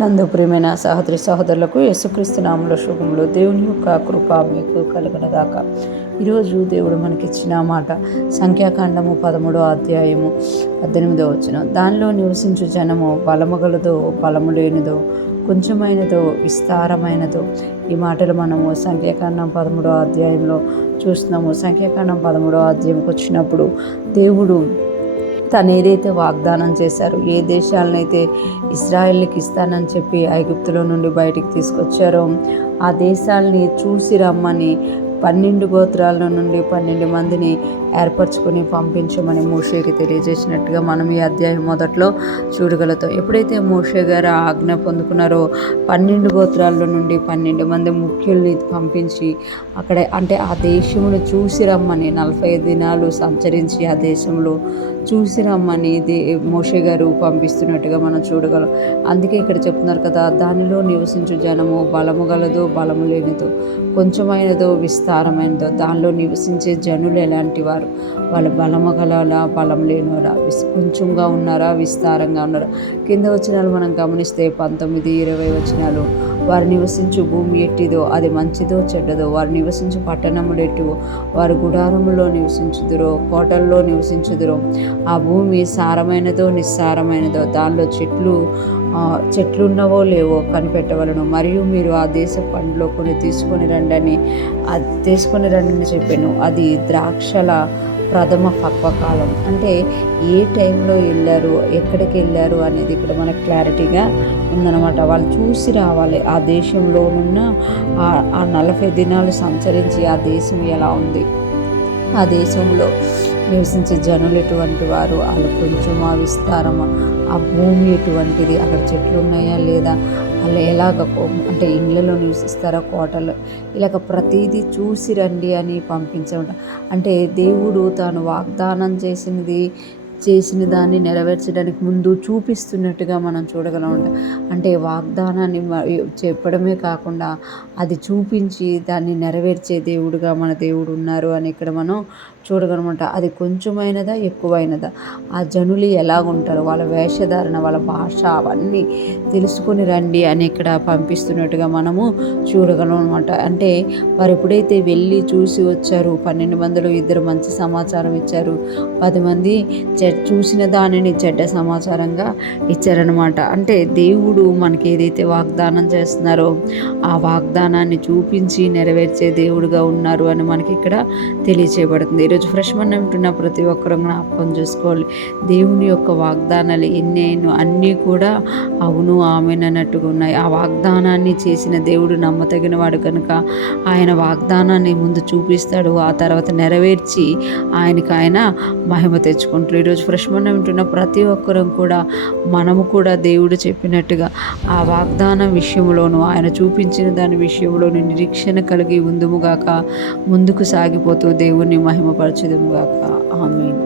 నందు ప్రియమైన సహోదరి సహోదరులకు యేసుక్రీస్తు నామములో శుభములు. దేవుని యొక్క కృప మీకు కలుగునగాక. ఈరోజు దేవుడు మనకిచ్చిన మాట సంఖ్యాకాండము 13వ అధ్యాయము 18వ వచనం. దానిలో నివసించు జనము బలము గలదో బలము లేనిదో, కొంచెమైనదో విస్తారమైనదో. ఈ మాటలు మనము సంఖ్యాకాండం 13వ అధ్యాయంలో చూస్తున్నాము. సంఖ్యాకాండం 13వ అధ్యాయంకి వచ్చినప్పుడు దేవుడు తను ఏదైతే వాగ్దానం చేశారో, ఏ దేశాలనైతే ఇశ్రాయేల్కి ఇస్తానని చెప్పి ఐగుప్తులో నుండి బయటికి తీసుకొచ్చారో ఆ దేశాలని చూసి రమ్మని 12 గోత్రాల నుండి 12 మందిని ఏర్పరచుకొని పంపించమని మోషేకి తెలియజేసినట్టుగా మనం ఈ అధ్యాయం మొదట్లో చూడగలుగుతాం. ఎప్పుడైతే మోషే గారు ఆజ్ఞ పొందుకున్నారో 12 గోత్రాల నుండి 12 మంది ముఖ్యుల్ని పంపించి అక్కడ అంటే ఆ దేశమును చూసి రమ్మని 45 దినాలు సంచరించి ఆ దేశంలో చూసి రమ్మని మోషే గారు పంపిస్తున్నట్టుగా మనం చూడగలం. అందుకే ఇక్కడ చెప్తున్నారు కదా, దానిలో నివసించు జనము బలము గలదో బలము లేనిదో, కొంచెమైనదో విస్తారమైనదో. దానిలో నివసించే జనులు ఎలాంటి వారు? వాళ్ళు బలము గలలా బలం లేనివారా, కొంచెంగా ఉన్నారా విస్తారంగా ఉన్నారా? కింద వచనాలు మనం గమనిస్తే 19, 20 వచనాలు, వారు నివసించు భూమి ఎట్టిదో అది మంచిదో చెడ్డదో, వారు నివసించు పట్టణములు ఎట్టివో వారు గుడారములో నివసించుదురో కోటల్లో నివసించుదురో, ఆ భూమి సారమైనదో నిస్సారమైనదో, దానిలో చెట్లున్నవో లేవో కనిపెట్టవలను. మరియు మీరు ఆ దేశ పండ్లో కొన్ని తీసుకొని రండి అని చెప్పాను. అది ద్రాక్షల ప్రథమ పక్వకాలం. అంటే ఏ టైంలో వెళ్ళారు, ఎక్కడికి వెళ్ళారు అనేది ఇక్కడ మనకు క్లారిటీగా ఉందన్నమాట. వాళ్ళు చూసి రావాలి ఆ దేశంలోనున్న ఆ 40 దినాలు సంచరించి ఆ దేశం ఎలా ఉంది, ఆ దేశంలో నివసించే జనులు ఎటువంటి వారు, వాళ్ళు కొంచెమా విస్తారమా, ఆ భూమి ఎటువంటిది, అక్కడ చెట్లు ఉన్నాయా లేదా, వాళ్ళు ఎలాగ అంటే ఇళ్ళలో నివసిస్తారా కోటలో, ఇలాగ ప్రతిదీ చూసి రండి అని పంపించడం. అంటే దేవుడు తాను వాగ్దానం చేసిన దాన్ని నెరవేర్చడానికి ముందు చూపిస్తున్నట్టుగా మనం చూడగలం. అంటే వాగ్దానాన్ని చెప్పడమే కాకుండా అది చూపించి దాన్ని నెరవేర్చే దేవుడుగా మన దేవుడు ఉన్నారు అని ఇక్కడ మనం చూడగలమంట. అది కొంచెమైనదా ఎక్కువైనదా, ఆ జనులు ఎలాగుంటారు, వాళ్ళ వేషధారణ, వాళ్ళ భాష, అవన్నీ తెలుసుకొని రండి అని ఇక్కడ పంపిస్తున్నట్టుగా మనము చూడగలం అనమాట. అంటే వారు ఎప్పుడైతే వెళ్ళి చూసి వచ్చారు, 12 మందిలో 2 మంచి సమాచారం ఇచ్చారు, 10 మంది చూసిన దానిని చెడ్డ సమాచారంగా ఇచ్చారనమాట. అంటే దేవుడు మనకి ఏదైతే వాగ్దానం చేస్తున్నారో ఆ వాగ్దానాన్ని చూపించి నెరవేర్చే దేవుడుగా ఉన్నారు అని మనకి ఇక్కడ తెలియచేయబడుతుంది. ఈరోజు ఫ్రెష్ మన్నా వింటున్న ప్రతి ఒక్కరూ జ్ఞాపకం చేసుకోవాలి, దేవుని యొక్క వాగ్దానాలు ఎన్నైనా అన్నీ కూడా అవును ఆమెన్ అన్నట్టుగా ఉన్నాయి. ఆ వాగ్దానాన్ని చేసిన దేవుడు నమ్మతగిన వాడు కనుక ఆయన వాగ్దానాన్ని ముందు చూపిస్తాడు, ఆ తర్వాత నెరవేర్చి ఆయన మహిమ తెచ్చుకుంటారు. ఈరోజు ఫ్రెష్ మన్నా వింటున్న ప్రతి ఒక్కరం కూడా మనము కూడా దేవుడు చెప్పినట్టుగా ఆ వాగ్దానం విషయంలోనూ ఆయన చూపించిన దాని విషయంలోనూ నిరీక్షణ కలిగి ఉందుముగాక, ముందుకు సాగిపోతూ దేవుణ్ణి మహిమపరచుదుముగాక. ఆమేన్.